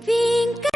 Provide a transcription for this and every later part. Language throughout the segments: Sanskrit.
饼干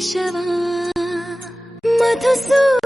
शवा मधुसू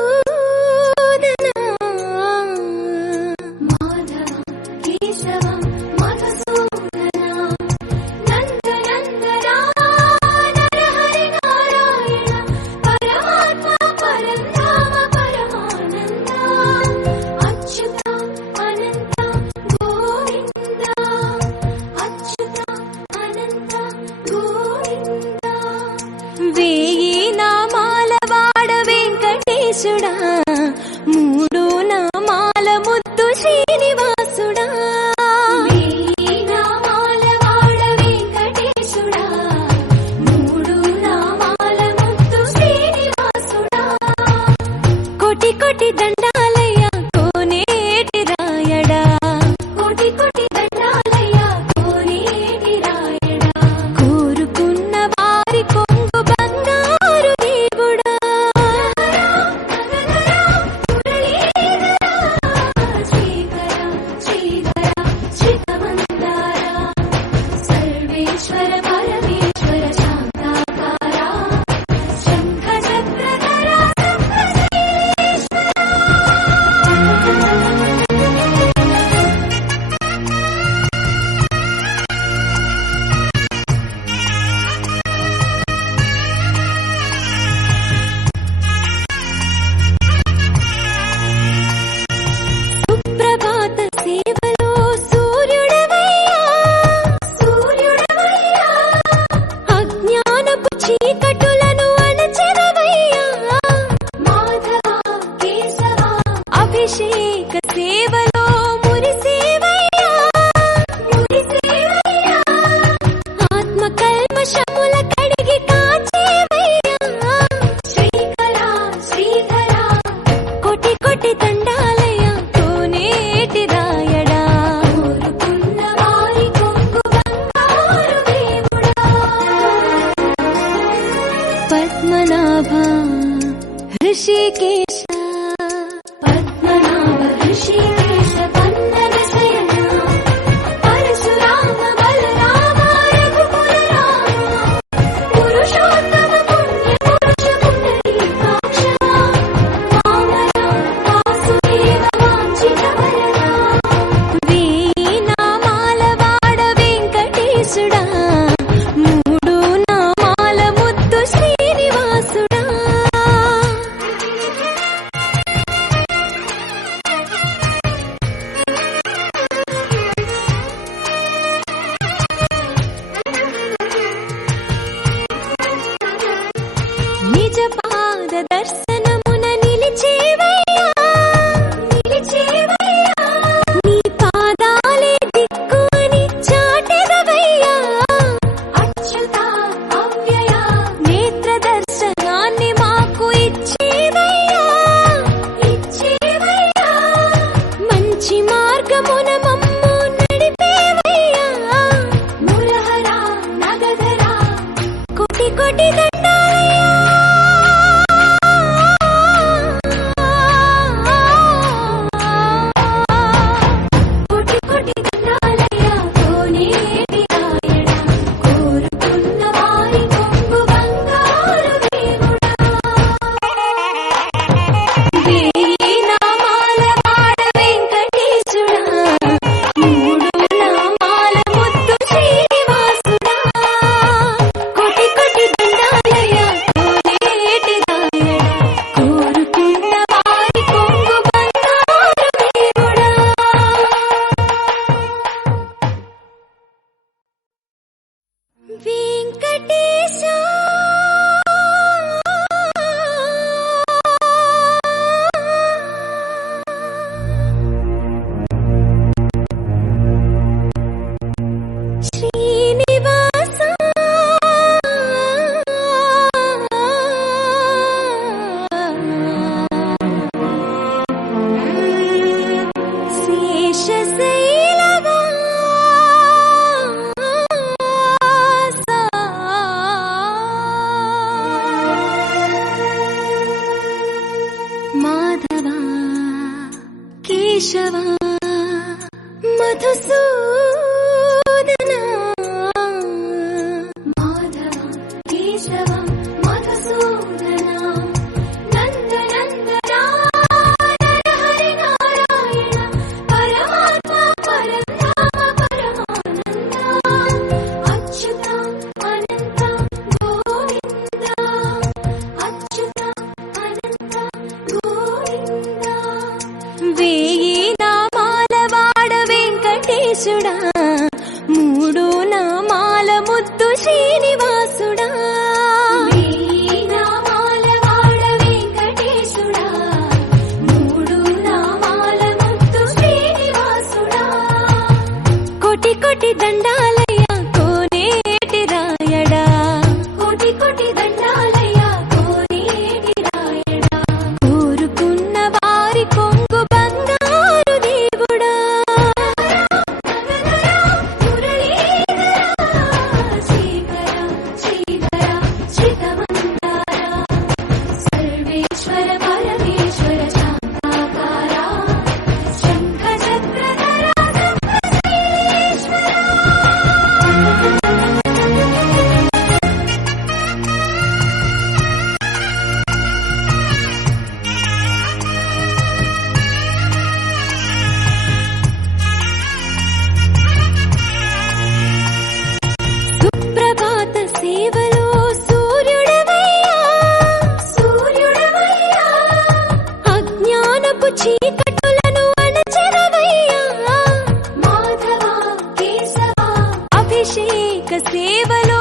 खुशी की కోటి కోటి शवा मधुसू ముద్దు శ్రీనివాసుడా సేవలో